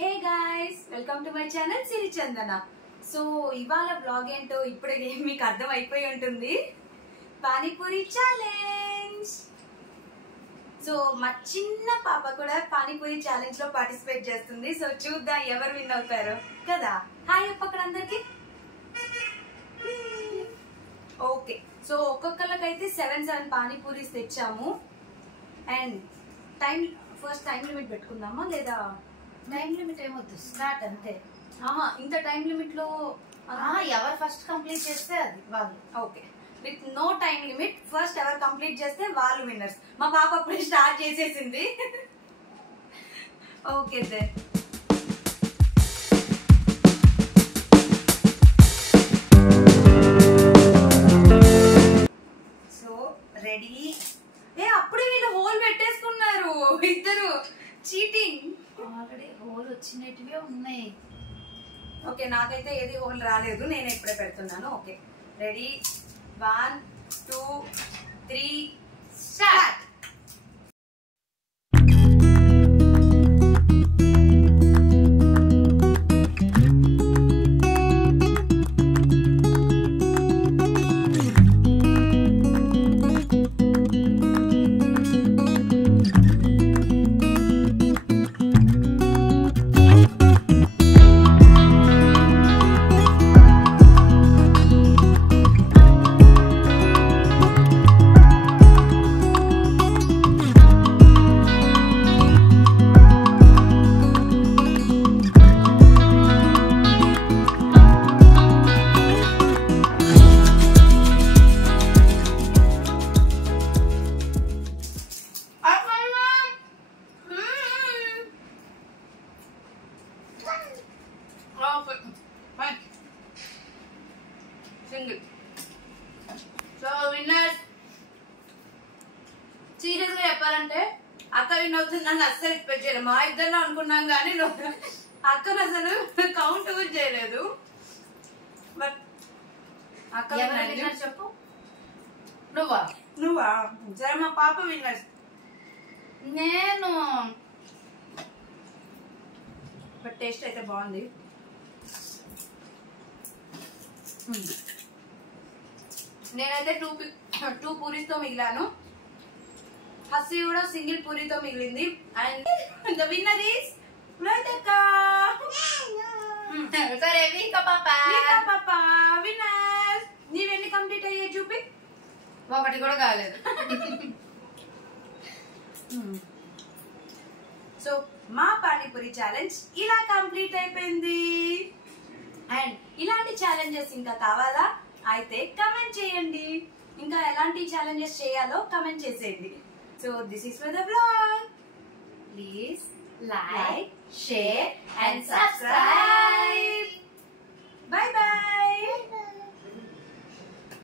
Hey guys, welcome to my channel Siri Chandana. So ఇవాళ blog ఏంటో ఇప్పుడే మీకు అర్థం అయిపోయి ఉంటుంది. పానీపూరి ఛాలెంజ్. సో మా చిన్న పాప కూడా పానీపూరి ఛాలెంజ్ లో పార్టిసిపేట్ చేస్తుంది. సో చూద్దాం ఎవరు విన్ అవుతారు కదా. హాయ్ అక్కడ అందరికి. ఓకే, సో ఒక్కొక్కరికైతే 7 పానీపూరీస్ తెచ్చాము. అండ్ ఫస్ట్ టైం లిమిట్ పెట్టుకుందామా లేదా? టైం లిమిట్ ఏమొద్దు, స్టార్ట్ అంతే. ఇంత టైం లిమిట్ లో ఎవరు ఫస్ట్ కంప్లీట్ చేస్తే అది వాళ్ళు. Okay, with no time limit. First ఎవరు కంప్లీట్ చేస్తే వాళ్ళు విన్నర్స్. మా పాప అప్పుడే స్టార్ట్ చేసేసింది. Okay sir. So ready. అప్పుడే వీళ్ళు హోల్ పెట్టేసుకున్నారు ఇద్దరు. చీటింగ్. ఆల్రెడీ హోల్ వచ్చినట్టువే ఉన్నాయి. ఓకే, నాకైతే ఏది హోల్ రాలేదు, నేను ఇప్పుడే పెడుతున్నాను. Okay, ready, 1 2 3 start. Single. So winners, serious గా చెప్పాలంటే అక్క విన్ అవుతుంది. నన్ను అస్సలు ఎక్స్పెక్ట్ చేయలేదు. మా ఇద్దరిలో అనుకున్నాం కానీ అక్కను అసలు కౌంట్ కూడా చేయలేదు. బట్ అక్క విన్నర్ చెప్పు. నువ్వా? సరే, మా పాప విన్నర్స్. నేను బట్ టేస్ట్ అయితే బాగుంది. నేనైతే 2 పూరీతో మిగిలాను. హస్సీ కూడా సింగిల్ పూరీతో మిగిలింది. అండ్ ద విన్నర్ ఈస్ లలిత. సరే, పాప విన్నర్. నీవెన్ని కంప్లీట్ అయ్యాయి చూపి. ఒకటి కూడా కాలేదు. సో మా పానీపూరి ఛాలెంజ్ ఇలా కంప్లీట్ అయిపోయింది. అండ్ ఇలాంటి ఛాలెంజెస్ ఇంకా కావాలా అయితే కమెంట్ చేయండి. ఇంకా ఎలాంటి ఛాలెంజెస్ చేయాలో కమెంట్ చేసేయండి. So this is for the vlog. Please like, share and subscribe.